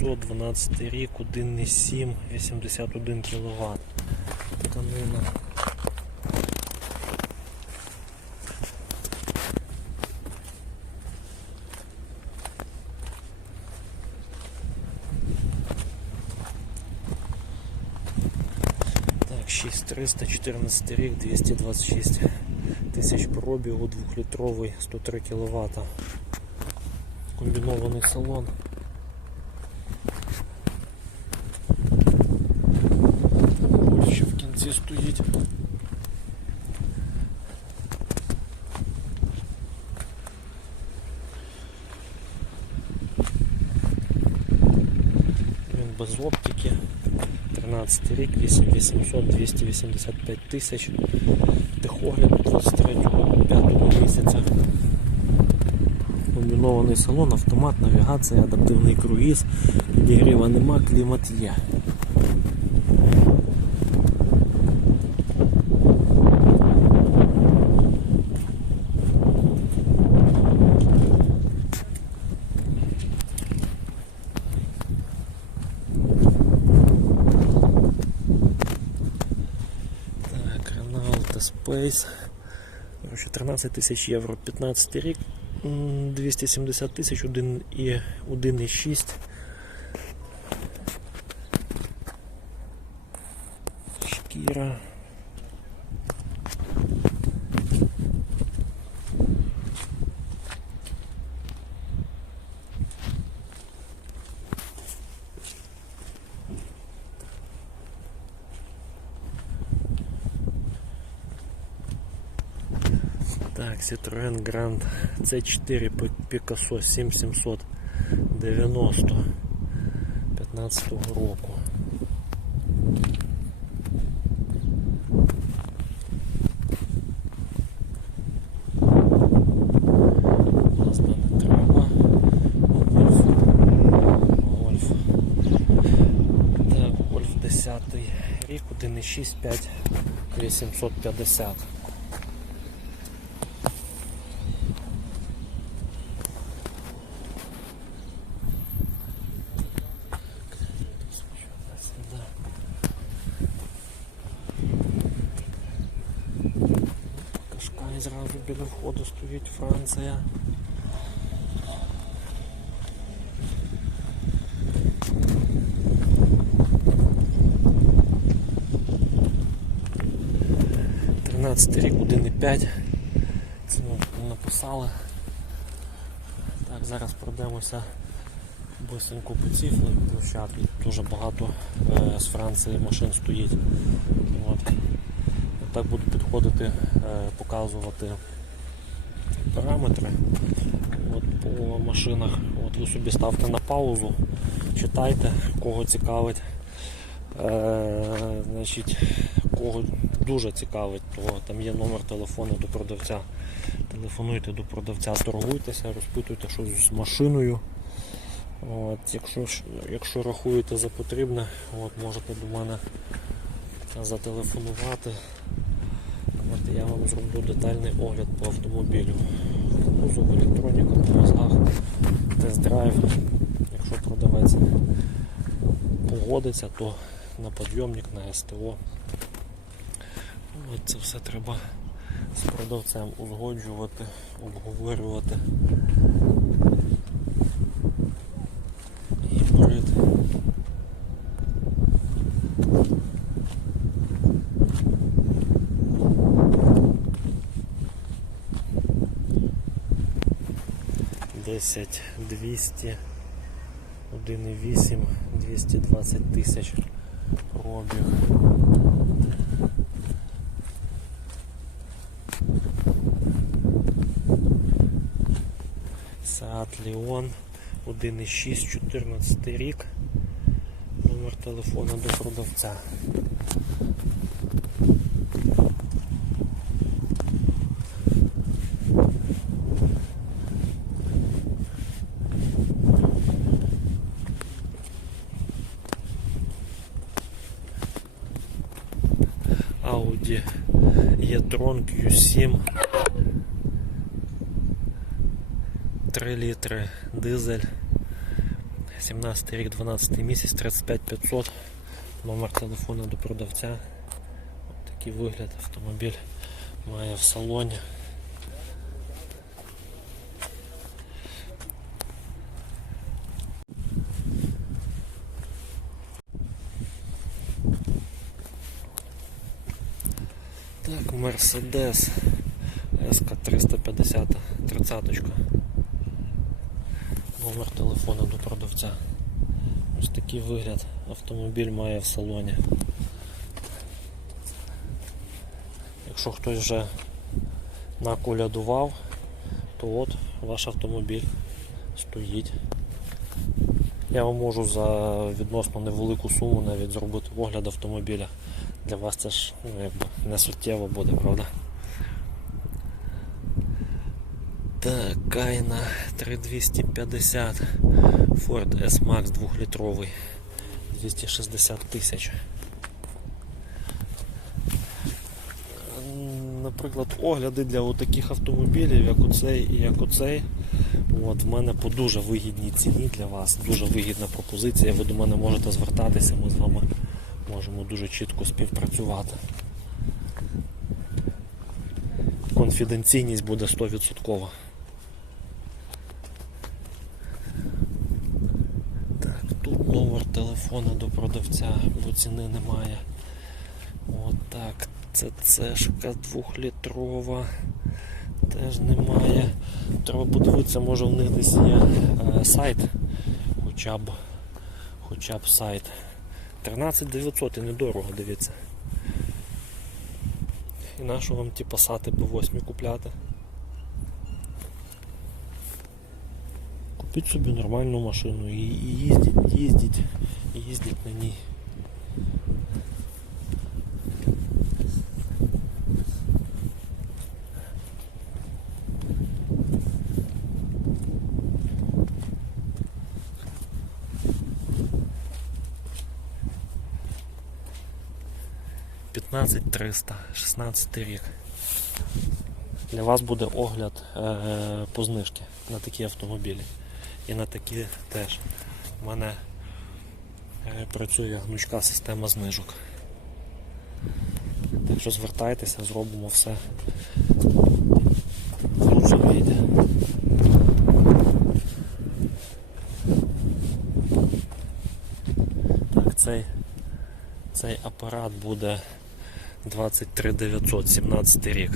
912 рік, 1,7, 81 кВт. Тканина. Так, 6314 рік, 226 тисяч пробігу, 2-літровий, 103 кВт. Комбінований салон. Ось що в стоїть. Він без оптики. 13 рік, 8800, 285 тисяч. Техогляд 23-5 місяця. Комбінований салон, автомат, навігація, адаптивний круїз, підігріва нема, клімат є. Так, Renault Space. Короче, 13 тисяч євро, 15 рік, м, 270 тисяч, 1 і 1,6. Шкіра. Так, Citroën Grand C4 Pi- Picasso 7790 15 року. Власне, не треба. Гольф. Гольф. Так, Гольф 10 рік, 1,6, 5, 850. Кашкай зразу біля входу стоїть Франція. Тринадцятий рік, 1,5. Ціну написали. Так, зараз пройдемося быстренько по цій площадці. Дуже багато е, з Франції машин стоїть. От. Так буду підходити, е, показувати параметри От, по машинах. От, ви собі ставте на паузу, читайте, кого цікавить. Е, значить, кого дуже цікавить, то там є номер телефону до продавця. Телефонуйте до продавця, торгуйтеся, розпитуйте щось з машиною. От, якщо, якщо рахуєте за потрібне, от, можете до мене зателефонувати. От, я вам зроблю детальний огляд по автомобілю. Кузов, електроніка, по тест-драйв. Якщо продавець погодиться, то на підйомник, на СТО. От це все треба з продавцем узгоджувати, обговорювати. 10, 200, 1,8, 220 тисяч пробіг. Саат Ліон 1,6, 14 рік. Номер телефону до продавця. E-tron Q7 3 літри дизель 17 рік, 12 місяць, 35500. Номер телефону до продавця. Ось такий вигляд автомобіль має в салоні. Так, Мерседес СК 350 30 Номер телефону до продавця. Ось такий вигляд автомобіль має в салоні. Якщо хтось вже наколядував, то от ваш автомобіль стоїть. Я вам можу за відносно невелику суму навіть зробити огляд автомобіля. Для вас це ж ну, якби не суттєво буде, правда? Так, Кайна 3250 Ford S-Max 2-літровий 260 тисяч. Наприклад, огляди для таких автомобілів, як оцей і як оцей. От, в мене по дуже вигідній ціні для вас, дуже вигідна пропозиція. Ви до мене можете звертатися, ми з вами можемо дуже чітко співпрацювати. Конфіденційність буде 100%. Так, тут номер телефону до продавця, бо ціни немає. Отак, це цешка двохлітрова. Теж немає. Треба подивитися, може в них десь є е, сайт. Хоча б, хоча б сайт. 13 900 і недорого, дивіться. І нащо вам ті пасати по 8 купляти? Купіть собі нормальну машину і, їздіть, їздіть, їздіть на ній. П'ятнадцять триста, 16 рік. Для вас буде огляд е, по знижки на такі автомобілі. І на такі теж. У мене е, працює гнучка система знижок. Так що звертайтеся, зробимо все в лучшому. Так, цей, цей апарат буде 23 900, 17 рік.